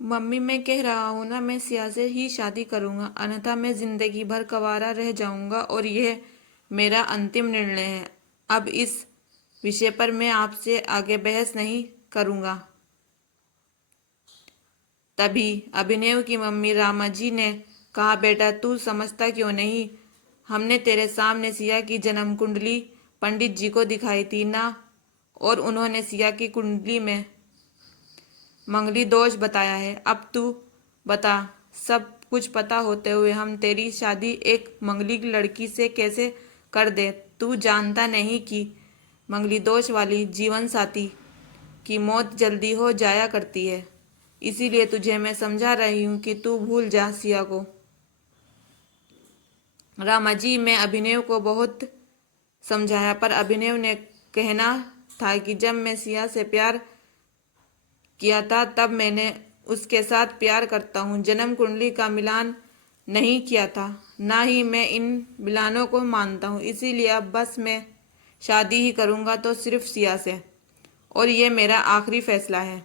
Mummy, मैं कह रहा हूं ना, मैं सिया से ही शादी करूंगा, अन्यथा मैं जिंदगी भर कंवारा रह जाऊंगा और यह मेरा अंतिम निर्णय है। अब इस विषय पर मैं आपसे आगे बहस नहीं करूंगा। तभी अभिनव की मम्मी रामाजी ने कहा, बेटा तू समझता क्यों नहीं? हमने तेरे सामने सिया की जन्म कुंडली पंडित जी को दिखाई थी ना, और उन्होंने सिया की कुंडली में मंगली दोष बताया है। अब तू बता, सब कुछ पता होते हुए हम तेरी शादी एक मंगली लड़की से कैसे कर दे? तू जानता नहीं कि मंगली दोष वाली जीवन साथी की मौत जल्दी हो जाया करती है। इसीलिए तुझे मैं समझा रही हूँ कि तू भूल जा सिया को। रामाजी, मैं अभिनव को बहुत समझाया, पर अभिनव ने कहना था कि जब मैं सिया से प्यार किया था तब मैंने उसके साथ प्यार करता हूँ, जन्म कुंडली का मिलान नहीं किया था, ना ही मैं इन मिलानों को मानता हूँ। इसीलिए अब बस मैं शादी ही करूँगा तो सिर्फ सिया से, और ये मेरा आखिरी फैसला है।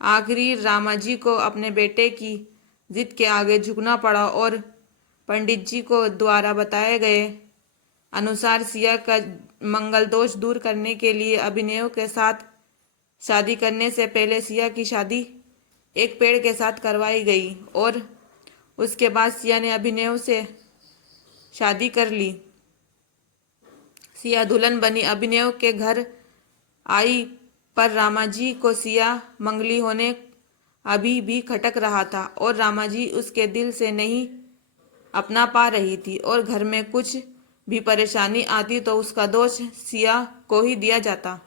आखिरी रामाजी को अपने बेटे की जिद के आगे झुकना पड़ा और पंडित जी को द्वारा बताए गए अनुसार सिया का मंगल दोष दूर करने के लिए अभिनव के साथ शादी करने से पहले सिया की शादी एक पेड़ के साथ करवाई गई, और उसके बाद सिया ने अभिनव से शादी कर ली। सिया दुल्हन बनी, अभिनव के घर आई, पर रामाजी को सिया मंगली होने अभी भी खटक रहा था, और रामाजी उसके दिल से नहीं अपना पा रही थी, और घर में कुछ भी परेशानी आती तो उसका दोष सिया को ही दिया जाता।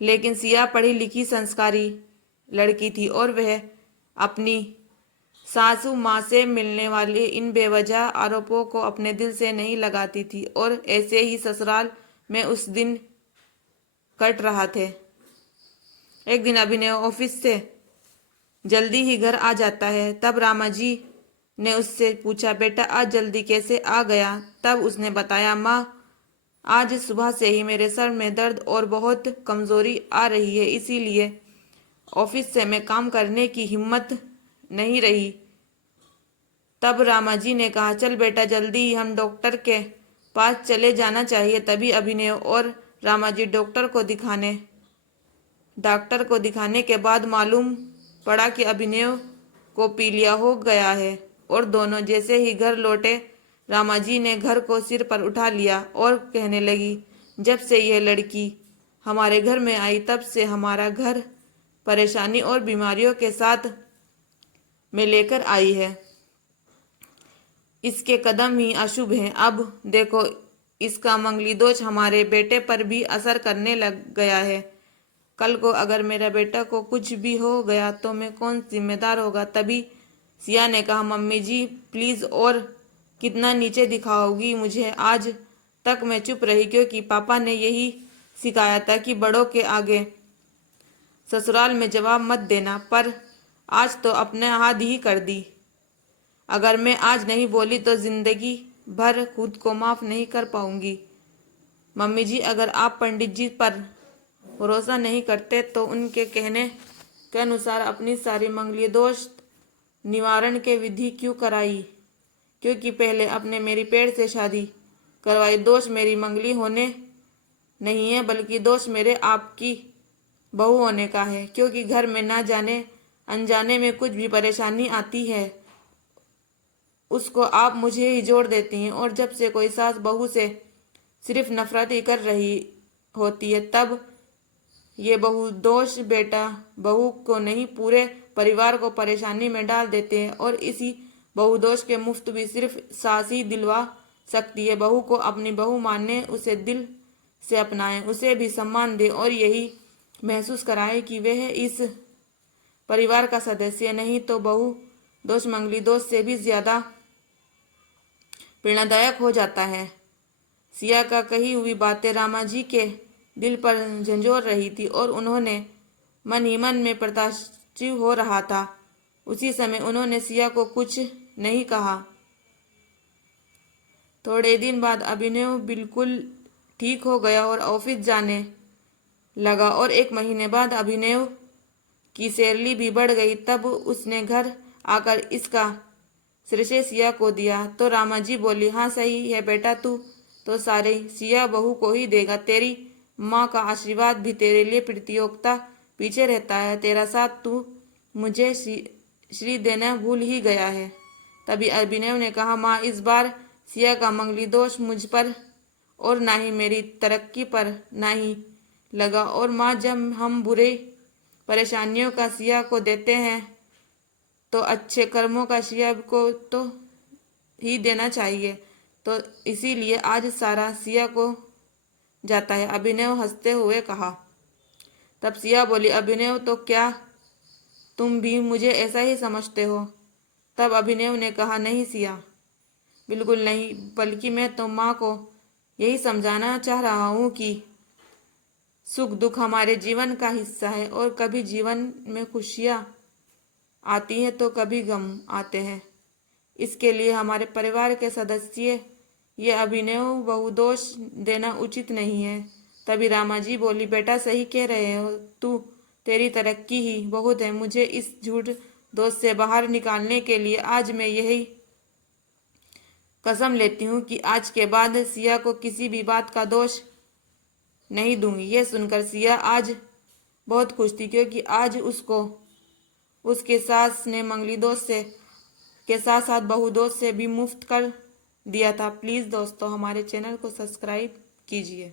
लेकिन सिया पढ़ी लिखी संस्कारी लड़की थी, और वह अपनी सासू माँ से मिलने वाले इन बेवजह आरोपों को अपने दिल से नहीं लगाती थी, और ऐसे ही ससुराल में उस दिन कट रहा थे। एक दिन अभिनव ऑफिस से जल्दी ही घर आ जाता है। तब रामाजी ने उससे पूछा, बेटा आज जल्दी कैसे आ गया? तब उसने बताया, माँ आज सुबह से ही मेरे सर में दर्द और बहुत कमजोरी आ रही है, इसीलिए ऑफिस से मैं काम करने की हिम्मत नहीं रही। तब रामाजी ने कहा, चल बेटा जल्दी ही हम डॉक्टर के पास चले जाना चाहिए। तभी अभिनव और रामाजी डॉक्टर को दिखाने के बाद मालूम पड़ा कि अभिनव को पीलिया हो गया है, और दोनों जैसे ही घर लौटे रामाजी ने घर को सिर पर उठा लिया और कहने लगी, जब से यह लड़की हमारे घर में आई तब से हमारा घर परेशानी और बीमारियों के साथ में लेकर आई है। इसके कदम ही अशुभ हैं। अब देखो, इसका मंगली दोष हमारे बेटे पर भी असर करने लग गया है। कल को अगर मेरा बेटा को कुछ भी हो गया तो मैं कौन जिम्मेदार होगा? तभी सिया ने कहा, मम्मी जी प्लीज, और कितना नीचे दिखाओगी मुझे? आज तक मैं चुप रही क्योंकि पापा ने यही सिखाया था कि बड़ों के आगे ससुराल में जवाब मत देना, पर आज तो अपने हाथ ही कर दी। अगर मैं आज नहीं बोली तो जिंदगी भर खुद को माफ नहीं कर पाऊंगी। मम्मी जी, अगर आप पंडित जी पर भरोसा नहीं करते तो उनके कहने के अनुसार अपनी सारी मंगलीय दोष निवारण के विधि क्यों कराई? क्योंकि पहले अपने मेरी पेड़ से शादी करवाई। दोष मेरी मंगली होने नहीं है, बल्कि दोष मेरे आपकी बहू होने का है, क्योंकि घर में ना जाने अनजाने में कुछ भी परेशानी आती है उसको आप मुझे ही जोड़ देती हैं, और जब से कोई सास बहू से सिर्फ नफरत ही कर रही होती है तब ये बहु दोष बेटा बहू को नहीं पूरे परिवार को परेशानी में डाल देते हैं, और इसी बहु दोष के मुफ्त भी सिर्फ सास ही दिलवा सकती है। बहू को अपनी बहू माने, उसे दिल से अपनाए, उसे भी सम्मान दे और यही महसूस कराए कि वह इस परिवार का सदस्य। नहीं तो बहु दोष मंगली दोष से भी ज्यादा प्रेरणादायक हो जाता है। सिया का कही हुई बातें रामाजी के दिल पर झंझोर रही थी, और उन्होंने मन ही मन में पश्चाताप हो रहा था। उसी समय उन्होंने सिया को कुछ नहीं कहा। थोड़े दिन बाद अभिनव बिल्कुल ठीक हो गया और ऑफिस जाने लगा, और एक महीने बाद अभिनव की सैलरी भी बढ़ गई। तब उसने घर आकर इसका श्रेय सिया को दिया। तो रामा जी बोली, हाँ सही है बेटा, तू तो सारे सिया बहू को ही देगा। तेरी माँ का आशीर्वाद भी तेरे लिए प्रतियोगिता पीछे रहता है। तेरा साथ तू मुझे श्री देना भूल ही गया है। तभी अभिनव ने कहा, माँ इस बार सिया का मंगली दोष मुझ पर और ना ही मेरी तरक्की पर ना ही लगा। और माँ, जब हम बुरे परेशानियों का सिया को देते हैं तो अच्छे कर्मों का सिया को तो ही देना चाहिए। तो इसीलिए आज सारा सिया को जाता है। अभिनव हंसते हुए कहा। तब सिया बोली, अभिनव तो क्या तुम भी मुझे ऐसा ही समझते हो? तब अभिनव ने कहा, नहीं सिया, बिल्कुल नहीं, बल्कि मैं तो माँ को यही समझाना चाह रहा हूँ कि सुख दुख हमारे जीवन का हिस्सा है और कभी जीवन में खुशियाँ आती हैं तो कभी गम आते हैं। इसके लिए हमारे परिवार के सदस्य ये अभिनव बहुदोष देना उचित नहीं है। तभी रामा जी बोली, बेटा सही कह रहे हो तू, तेरी तरक्की ही बहुत है। मुझे इस झूठ दोष से बाहर निकालने के लिए आज मैं यही कसम लेती हूँ कि आज के बाद सिया को किसी भी बात का दोष नहीं दूंगी। ये सुनकर सिया आज बहुत खुश थी, क्योंकि आज उसको उसके सास ने मंगली दोष से के साथ साथ बहु दोष से भी मुक्त कर दिया था। प्लीज़ दोस्तों, हमारे चैनल को सब्सक्राइब कीजिए।